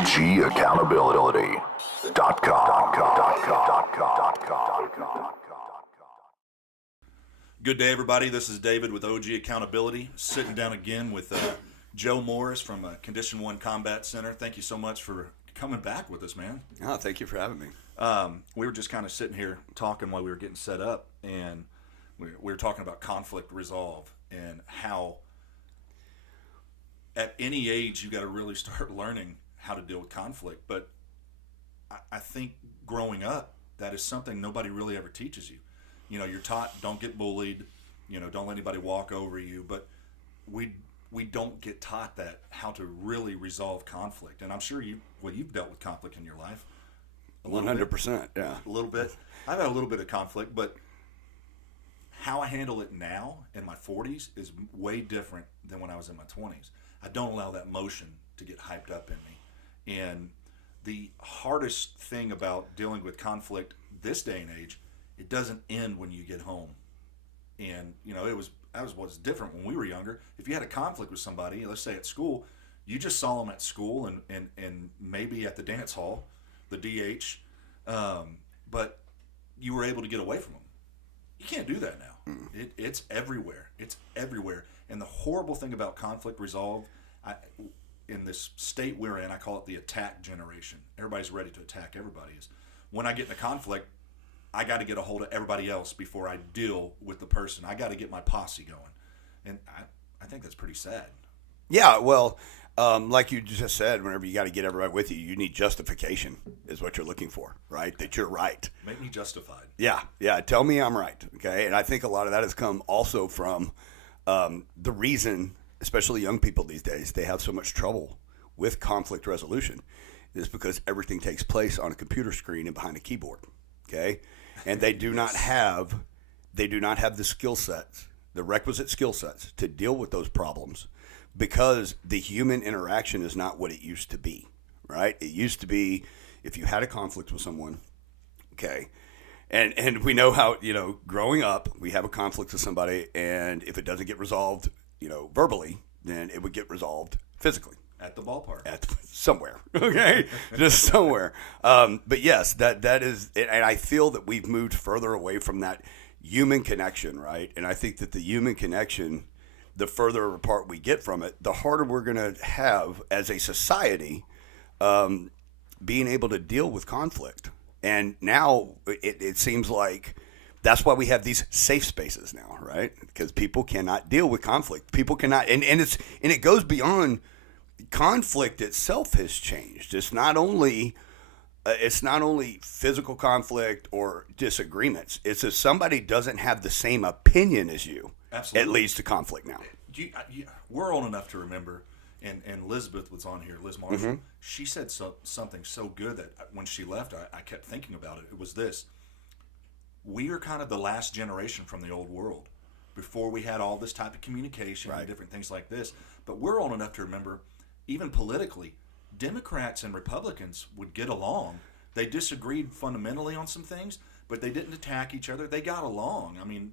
OGAccountability.com. Good day, everybody. This is David with OG Accountability, sitting down again with Joe Morris from Condition 1 Combat Center. Thank you so much for coming back with us, man. Oh, thank you for having me. We were just kind of sitting here talking while we were getting set up, and we were talking about conflict resolve and how at any age you got to really start learning how to deal with conflict. But I think growing up, that is something nobody really ever teaches you. You know, you're taught don't get bullied, don't let anybody walk over you, but we don't get taught that how to really resolve conflict. And I'm sure you've dealt with conflict in your life. 100%, yeah. A little bit. I've had a little bit of conflict, but how I handle it now in my 40s is way different than when I was in my 20s. I don't allow that emotion to get hyped up in me. And the hardest thing about dealing with conflict this day and age, it doesn't end when you get home. And that was what's different when we were younger. If you had a conflict with somebody, let's say at school, you just saw them at school and maybe at the dance hall, the DH, but you were able to get away from them. You can't do that now. It's everywhere. It's everywhere. And the horrible thing about conflict resolve, in this state we're in, I call it the attack generation. Everybody's ready to attack everybody. Is when I get in a conflict, I got to get a hold of everybody else before I deal with the person. I got to get my posse going. And I think that's pretty sad. Yeah, well, like you just said, whenever you got to get everybody with you, you need justification is what you're looking for, right? That you're right. Make me justified. Yeah, tell me I'm right, okay? And I think a lot of that has come also from the reason, especially young people these days, they have so much trouble with conflict resolution is because everything takes place on a computer screen and behind a keyboard, okay? And they do not have the skill sets, the requisite skill sets to deal with those problems because the human interaction is not what it used to be, right? It used to be if you had a conflict with someone, okay, and we know how, growing up, we have a conflict with somebody, and if it doesn't get resolved, verbally, then it would get resolved physically. At the ballpark. Somewhere, okay? Just somewhere. But yes, that is, and I feel that we've moved further away from that human connection, right? And I think that the human connection, the further apart we get from it, the harder we're going to have as a society being able to deal with conflict. And now it seems like that's why we have these safe spaces now, right? Because people cannot deal with conflict. People cannot, and it goes beyond. Conflict itself has changed. It's not only physical conflict or disagreements. It's if somebody doesn't have the same opinion as you. Absolutely. It leads to conflict now. We're old enough to remember, and Elizabeth was on here, Liz Marshall. She said something so good that when she left, I kept thinking about it. It was this. We are kind of the last generation from the old world before we had all this type of communication and different things like this. But we're old enough to remember, even politically, Democrats and Republicans would get along. They disagreed fundamentally on some things, but they didn't attack each other. They got along. I mean,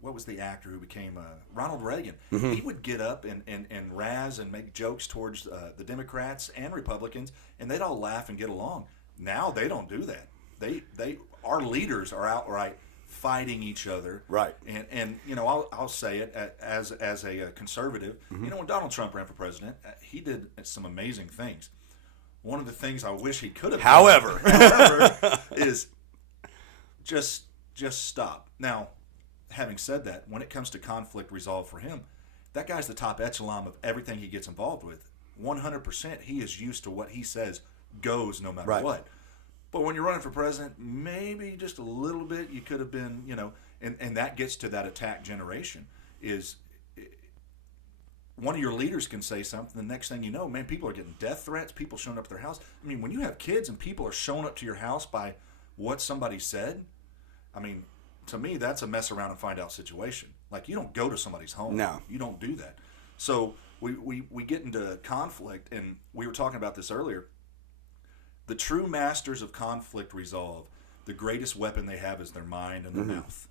what was the actor who became Ronald Reagan? He would get up and razz and make jokes towards the Democrats and Republicans, and they'd all laugh and get along. Now they don't do that. Our leaders are outright fighting each other, right? And I'll say it as a conservative. When Donald Trump ran for president, he did some amazing things. One of the things I wish he could have however is just stop. Now, having said that, when it comes to conflict resolve for him, that guy's the top echelon of everything he gets involved with. 100%, he is used to what he says goes no matter what. But when you're running for president, maybe just a little bit you could have been, and that gets to that attack generation is one of your leaders can say something, the next thing you know, man, people are getting death threats, people showing up to their house. I mean, when you have kids and people are showing up to your house by what somebody said, I mean, to me, that's a mess around and find out situation. Like, you don't go to somebody's home. No. You don't do that. So we get into conflict, and we were talking about this earlier. The true masters of conflict resolve, the greatest weapon they have is their mind and their mouth,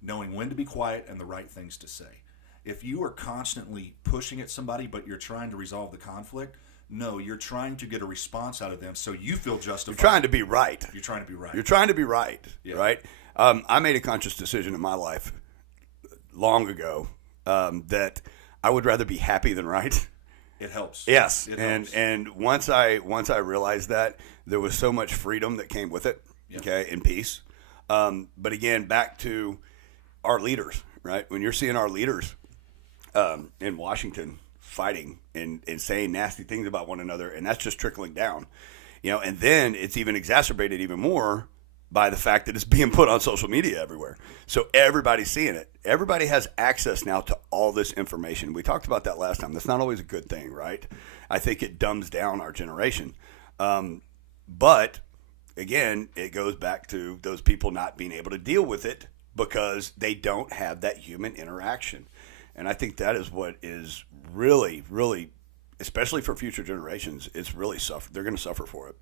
knowing when to be quiet and the right things to say. If you are constantly pushing at somebody but you're trying to resolve the conflict, No, you're trying to get a response out of them so you feel justified. You're trying to be right. You're trying to be right. You're trying to be right, Yeah. right? I made a conscious decision in my life long ago that I would rather be happy than right. It helps. Yes, It and helps. and once I realized that, there was so much freedom that came with it. Yeah. Okay, and peace. But again, back to our leaders, right? When you're seeing our leaders in Washington fighting and saying nasty things about one another, and that's just trickling down, and then it's even exacerbated even more by the fact that it's being put on social media everywhere. So everybody's seeing it. Everybody has access now to all this information. We talked about that last time. That's not always a good thing, right? I think it dumbs down our generation. But again, it goes back to those people not being able to deal with it because they don't have that human interaction. And I think that is what is really, really, especially for future generations, it's really they're going to suffer for it.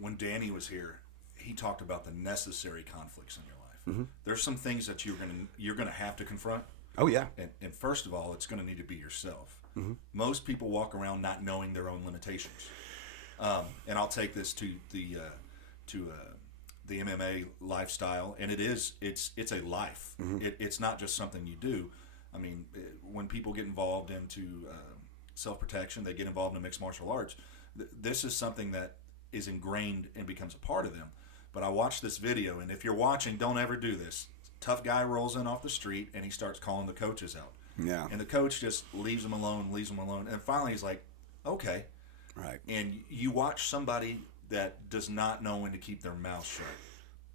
When Danny was here, he talked about the necessary conflicts in your life. There's some things that you're gonna have to confront. Oh, yeah. And first of all, it's going to need to be yourself. Most people walk around not knowing their own limitations. And I'll take this to the MMA lifestyle, and it's a life. It's not just something you do. I mean, when people get involved into self-protection, they get involved in mixed martial arts. This is something that is ingrained and becomes a part of them. But I watched this video, and if you're watching, don't ever do this. Tough guy rolls in off the street, and he starts calling the coaches out. Yeah. And the coach just leaves him alone. And finally he's like, okay. Right. And you watch somebody that does not know when to keep their mouth shut.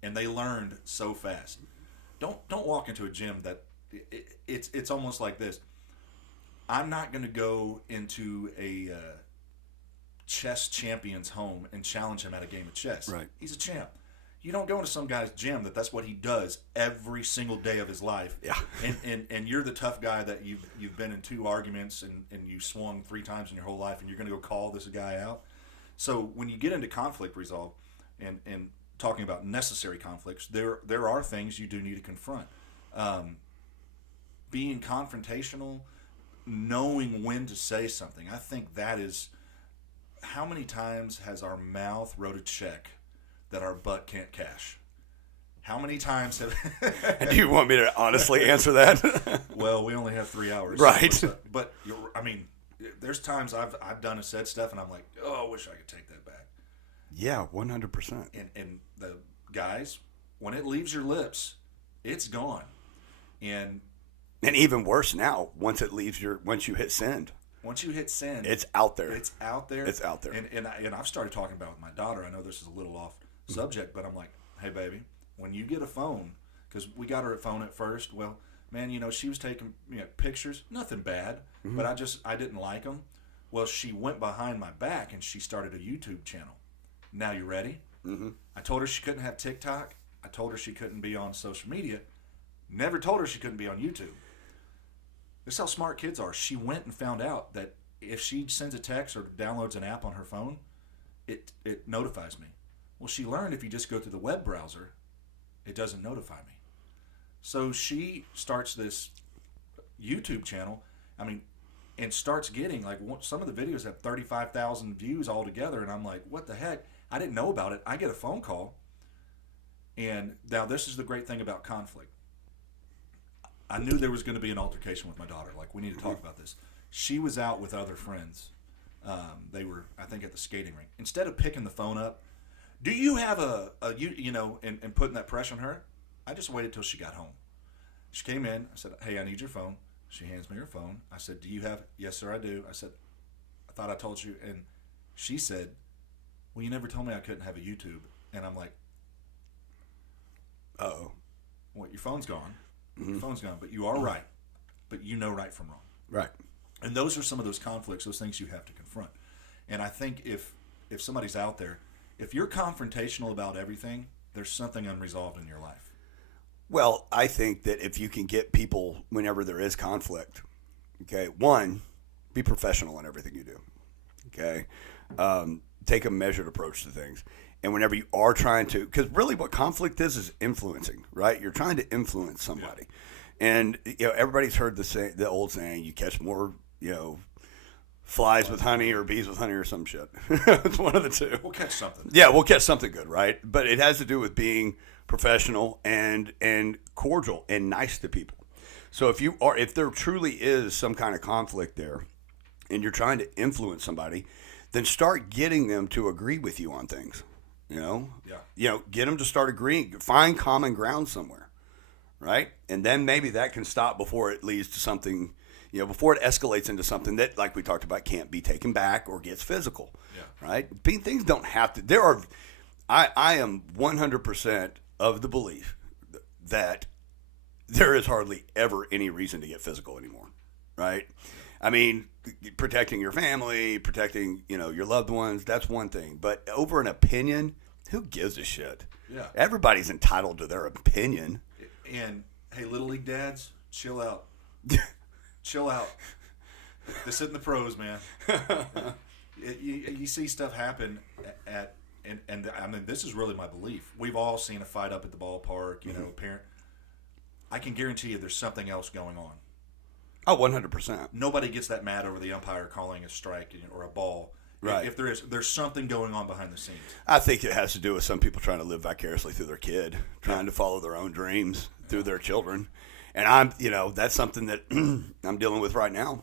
And they learned so fast. Don't walk into a gym that it's almost like this. I'm not going to go into a chess champion's home and challenge him at a game of chess. Right. He's a champ. You don't go into some guy's gym that's what he does every single day of his life. Yeah. And you're the tough guy that you've been in 2 arguments and you swung 3 times in your whole life, and you're going to go call this guy out. So when you get into conflict resolve and talking about necessary conflicts, there are things you do need to confront. Being confrontational, knowing when to say something. I think that is, how many times has our mouth wrote a check that our butt can't cash? How many times have... And do you want me to honestly answer that? Well, we only have 3 hours. Right. But there's times I've done and said stuff, and I'm like, oh, I wish I could take that back. Yeah, 100%. And the guys, when it leaves your lips, it's gone. And even worse now, once you hit send. Once you hit send, It's out there. It's out there. It's out there. And I've started talking about it with my daughter. I know this is a little off subject, but I'm like, hey, baby, when you get a phone, because we got her a phone at first. Well, man, she was taking pictures, nothing bad, but I didn't like them. Well, she went behind my back and she started a YouTube channel. Now you ready? I told her she couldn't have TikTok. I told her she couldn't be on social media. Never told her she couldn't be on YouTube. This is how smart kids are. She went and found out that if she sends a text or downloads an app on her phone, it notifies me. Well, she learned if you just go through the web browser, it doesn't notify me. So she starts this YouTube channel, and starts getting, some of the videos have 35,000 views altogether, and I'm like, what the heck? I didn't know about it. I get a phone call, and now this is the great thing about conflict. I knew there was going to be an altercation with my daughter. We need to talk about this. She was out with other friends. They were, I think, at the skating rink. Instead of picking the phone up, do you have and putting that pressure on her, I just waited till she got home. She came in. I said, hey, I need your phone. She hands me her phone. I said, do you have? Yes, sir, I do. I said, I thought I told you. And she said, well, you never told me I couldn't have a YouTube. And I'm like, uh-oh. What, your phone's gone. Your phone's gone, but you are right. But you know right from wrong. Right. And those are some of those conflicts, those things you have to confront. And I think if somebody's out there, if you're confrontational about everything, there's something unresolved in your life. Well, I think that if you can get people whenever there is conflict, okay, one, be professional in everything you do. Okay. Take a measured approach to things. And whenever you are trying to, because really what conflict is influencing, right? You're trying to influence somebody. Yeah. And, everybody's heard the old saying, you catch more, flies with honey or bees with honey or some shit. It's one of the two. We'll catch something. Yeah, we'll catch something good, right? But it has to do with being professional and cordial and nice to people. So if there truly is some kind of conflict there, and you're trying to influence somebody, then start getting them to agree with you on things. Get them to start agreeing. Find common ground somewhere, right? And then maybe that can stop before it leads to something. Before it escalates into something that, like we talked about, can't be taken back or gets physical, right? Things don't have to. I am 100% of the belief that there is hardly ever any reason to get physical anymore, right? I mean, protecting your family, protecting, your loved ones, that's one thing. But over an opinion, who gives a shit? Yeah. Everybody's entitled to their opinion. And, hey, Little League dads, chill out. Chill out. This isn't the pros, man. You see stuff happen and I mean, this is really my belief. We've all seen a fight up at the ballpark, parent. I can guarantee you there's something else going on. Oh, 100%. Nobody gets that mad over the umpire calling a strike or a ball. Right. If there's something going on behind the scenes. I think it has to do with some people trying to live vicariously through their kid, trying to follow their own dreams through their children. And that's something that I'm dealing with right now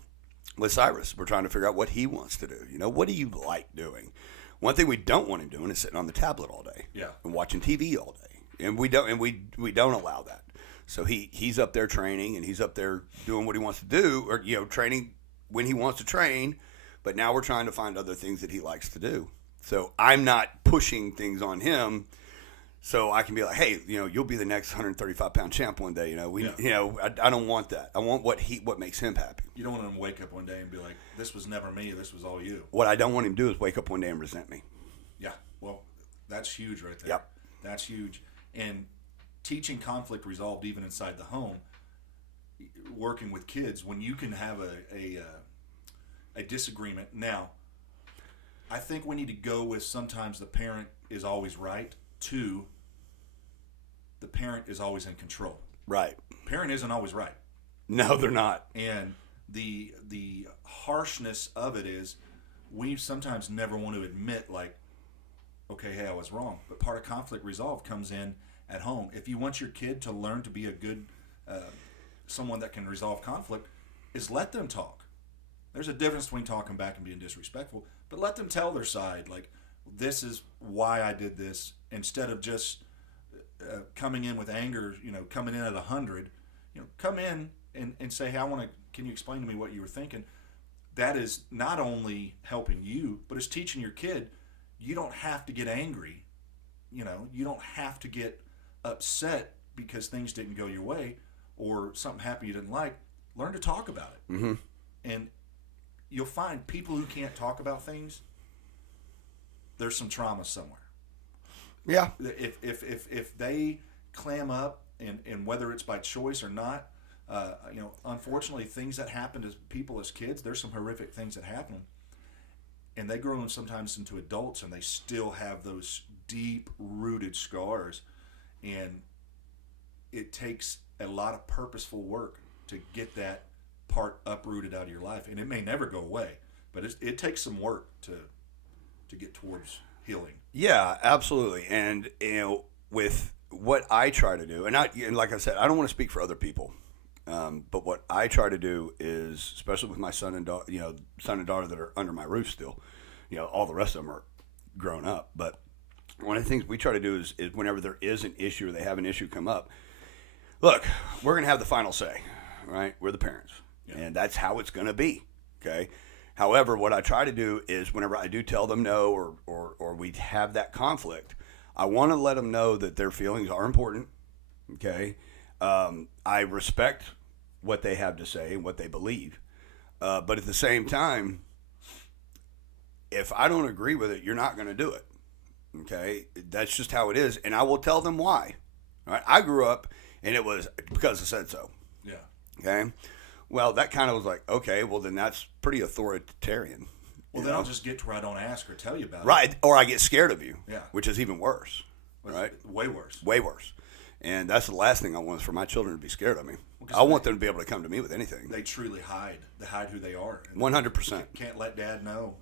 with Cyrus. We're trying to figure out what he wants to do. What do you like doing? One thing we don't want him doing is sitting on the tablet all day, and watching TV all day, and we don't allow that. So he's up there training, and he's up there doing what he wants to do, or training when he wants to train. But now we're trying to find other things that he likes to do. So I'm not pushing things on him. So I can be like, hey, you'll be the next 135-pound champ one day. I don't want that. I want what makes him happy. You don't want him to wake up one day and be like, this was never me. This was all you. What I don't want him to do is wake up one day and resent me. Yeah. Well, that's huge right there. Yep. That's huge. And teaching conflict resolved even inside the home, working with kids, when you can have a disagreement. Now, I think we need to go with sometimes the parent is always right to the parent is always in control. Right. Parent isn't always right. No, they're not. And the harshness of it is we sometimes never want to admit, like, okay, hey, I was wrong. But part of conflict resolve comes in at home. If you want your kid to learn to be a good someone that can resolve conflict, is let them talk. There's a difference between talking back and being disrespectful, but let them tell their side. Like, this is why I did this, instead of just coming in with anger, coming in at 100. Come in and say, hey, can you explain to me what you were thinking? That is not only helping you, but it's teaching your kid, you don't have to get angry. You don't have to get upset because things didn't go your way or something happened you didn't like. Learn to talk about it. Mm-hmm. And you'll find people who can't talk about things, there's some trauma somewhere. Yeah. If they clam up, and whether it's by choice or not, unfortunately, things that happen to people as kids, there's some horrific things that happen, and they grow sometimes into adults, and they still have those deep-rooted scars, and it takes a lot of purposeful work to get that part uprooted out of your life, and it may never go away, but it takes some work to get towards healing. Yeah, absolutely. And with what I try to do, and like I said, I don't want to speak for other people, but what I try to do is, especially with my son and daughter that are under my roof still, all the rest of them are grown up. But one of the things we try to do is whenever there is an issue or they have an issue come up, look, we're going to have the final say, right? We're the parents, and that's how it's going to be. Okay. However, what I try to do is whenever I do tell them no or we have that conflict, I want to let them know that their feelings are important, okay? I respect what they have to say and what they believe. But at the same time, if I don't agree with it, you're not going to do it, okay? That's just how it is, and I will tell them why. All right? I grew up, and it was because I said so. Yeah. Okay? Well, that kind of was like, okay, well, then that's pretty authoritarian. Well, then I'll just get to where I don't ask or tell you about it. Right, or I get scared of you, Yeah. which is even worse, right? Way worse. Way worse. And that's the last thing I want is for my children to be scared of me. 'cause I want them to be able to come to me with anything. They truly hide. They hide who they are. And 100%. Can't let dad know,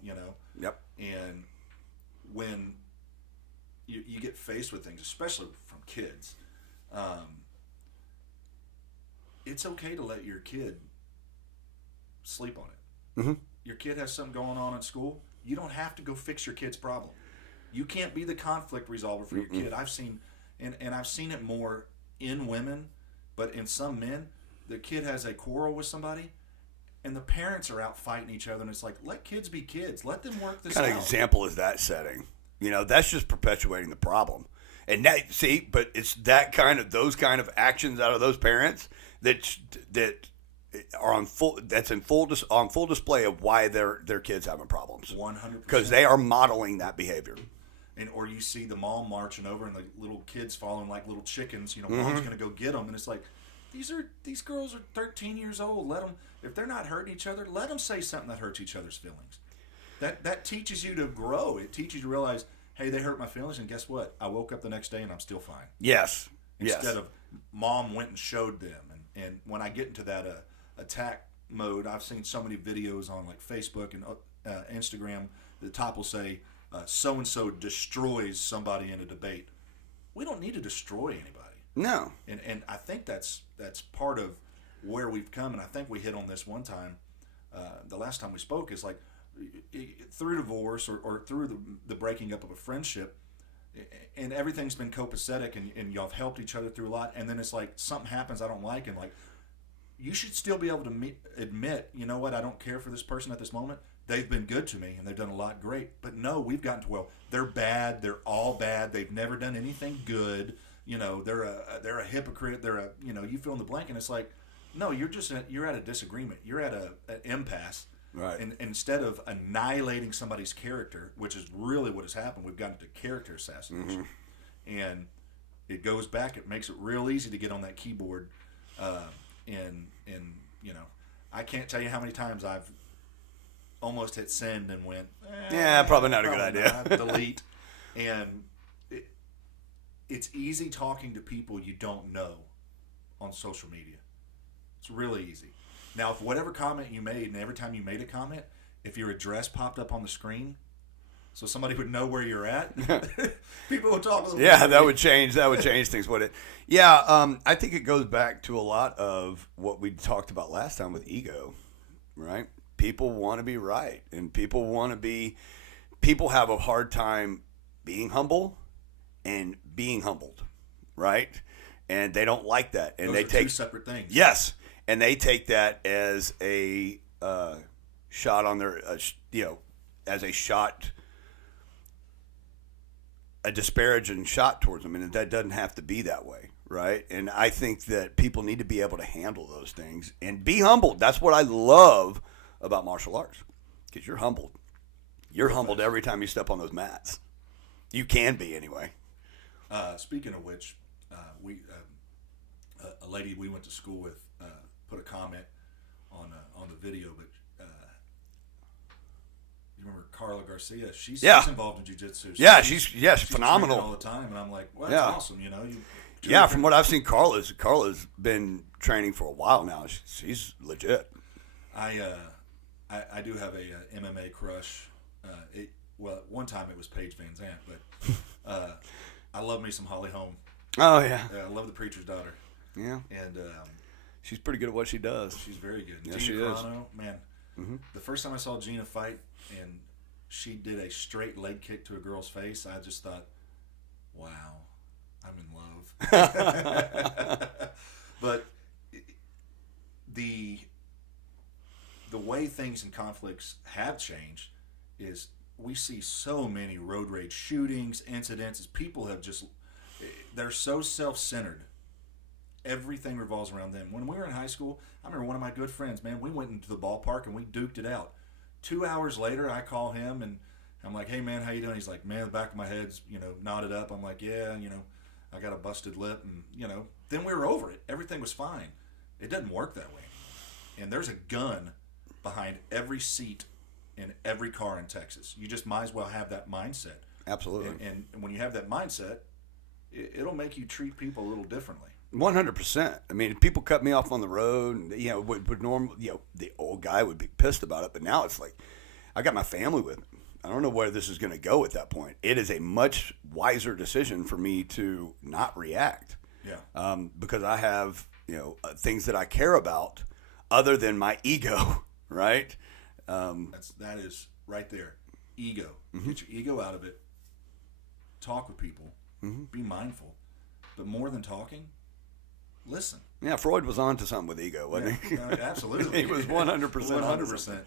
Yep. And when you get faced with things, especially from kids, it's okay to let your kid sleep on it. Mm-hmm. Your kid has something going on in school. You don't have to go fix your kid's problem. You can't be the conflict resolver for your kid. I've seen, and I've seen it more in women, but in some men, the kid has a quarrel with somebody, and the parents are out fighting each other, and it's like, let kids be kids. Let them work this out. What kind of example is that setting? That's just perpetuating the problem. And that, but it's those kind of actions out of those parents that are on full display of why their kids having problems. 100%. Because they are modeling that behavior. Or you see the mom marching over and the little kids following like little chickens. Mom's going to go get them, and it's like, these girls are 13 years old. Let them, if they're not hurting each other, let them say something that hurts each other's feelings. That teaches you to grow. It teaches you to realize, hey, they hurt my feelings, and guess what? I woke up the next day and I'm still fine. Yes. Instead of mom went and showed them. And when I get into that attack mode, I've seen so many videos on like Facebook and Instagram. The top will say, so-and-so destroys somebody in a debate. We don't need to destroy anybody. No. And I think that's part of where we've come. And I think we hit on this one time, the last time we spoke, is like through divorce or through the breaking up of a friendship, and everything's been copacetic, and y'all have helped each other through a lot, and then it's like something happens I don't like, and like, you should still be able to admit, you know what, I don't care for this person at this moment. They've been good to me, and they've done a lot great. But no, we've gotten to, well, they're bad. They're all bad. They've never done anything good. They're a hypocrite. They're a, you fill in the blank, and it's like, no, you're at a disagreement. You're at an impasse. Right. And instead of annihilating somebody's character, which is really what has happened, we've gotten to character assassination. And it goes back. It makes it real easy to get on that keyboard. And I can't tell you how many times I've almost hit send and went, probably not a good idea. Delete. And it's easy talking to people you don't know on social media. It's really easy. Now, if whatever comment you made, and every time you made a comment, if your address popped up on the screen, so somebody would know where you're at, people would talk. That would change. That would change things, would it? Yeah, I think it goes back to a lot of what we talked about last time with ego, right? People want to be right, and people have a hard time being humble and being humbled, right? And they don't like that, and Those they are take two separate things. Yes, and they take that as a shot on their, as a shot, a disparaging shot towards them, and that doesn't have to be that way, right? And I think that people need to be able to handle those things and be humbled. That's what I love about martial arts, because you're humbled. You're humbled every time you step on those mats. You can be, anyway. Speaking of which, a lady we went to school with put a comment on the video, but you remember Carla Garcia? She's involved in jiu-jitsu. So she's training phenomenal all the time, and I'm like, well, that's awesome. From what I've seen, Carla's been training for a while now. She's legit. I do have a MMA crush. One time it was Paige Van Zandt, but I love me some Holly Holm. Oh yeah. I love the preacher's daughter. Yeah. And she's pretty good at what she does. She's very good. Yeah, Gina she Carano, is. Man, the first time I saw Gina fight and she did a straight leg kick to a girl's face, I just thought, wow, I'm in love. But the way things and conflicts have changed is we see so many road rage shootings, incidences. People have they're so self-centered. Everything revolves around them. When we were in high school, I remember one of my good friends, man, we went into the ballpark and we duked it out. 2 hours later, I call him and I'm like, hey, man, how you doing? He's like, man, the back of my head's, knotted up. I'm like, yeah, I got a busted lip. And, then we were over it. Everything was fine. It doesn't work that way. And there's a gun behind every seat in every car in Texas. You just might as well have that mindset. Absolutely. And when you have that mindset, it'll make you treat people a little differently. 100%. I mean, if people cut me off on the road, you know, would normal, you know, the old guy would be pissed about it, but now it's like, I got my family with me. I don't know where this is going to go at that point. It is a much wiser decision for me to not react. Yeah. Because I have, you know, things that I care about other than my ego, right? That is right there. Ego. Get your ego out of it. Talk with people. Be mindful. But more than talking, listen. Yeah, Freud was on to something with ego, wasn't he? Absolutely. He was 100% on to 100%. something.